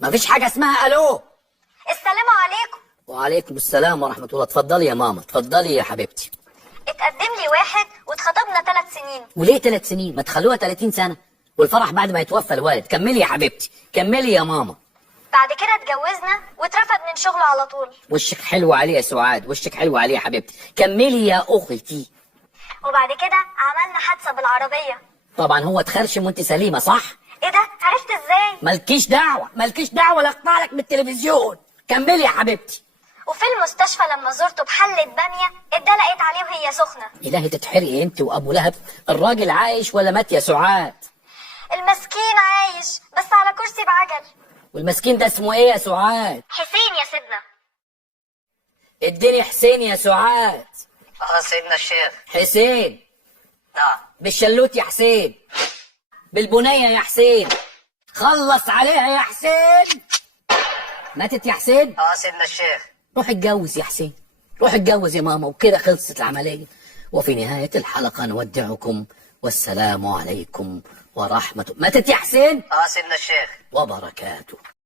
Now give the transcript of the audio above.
مفيش حاجة اسمها الو. السلام عليكم. وعليكم السلام ورحمة الله. اتفضلي يا ماما، اتفضلي يا حبيبتي. اتقدم لي واحد واتخطبنا 3 سنين. وليه 3 سنين؟ ما تخلوها 30 سنة، والفرح بعد ما يتوفى الوالد. كملي يا حبيبتي، كملي يا ماما. بعد كده اتجوزنا واترفد من شغله على طول. وشك حلو عليه يا سعاد، وشك حلو عليه يا حبيبتي. كملي يا اختي. وبعد كده عملنا حادثة بالعربية. طبعا هو اتخرشم وانت سليمة، صح؟ ايه ده؟ عرفت ازاي؟ مالكيش دعوة، مالكيش دعوة، لا اقطع لك من التلفزيون. كملي يا حبيبتي. وفي المستشفى لما زرته بحلة بامية اتدلقت عليه وهي سخنة. إلهي تتحرقي انت وابو لهب. الراجل عايش ولا مات يا سعاد؟ المسكين عايش بس على كرسي بعجل. والمسكين ده اسمه ايه يا سعاد؟ حسين يا سيدنا. اديني حسين يا سعاد. سيدنا الشيخ. حسين. نعم. بالشلوت يا حسين، بالبنية يا حسين، خلص عليها يا حسين. ماتت يا حسين؟ سيدنا الشيخ. روح اتجوز يا حسين، روح اتجوز يا ماما، وكده خلصت العملية. وفي نهاية الحلقة نودعكم والسلام عليكم ورحمة. ماتت يا حسين؟ سيدنا الشيخ. وبركاته.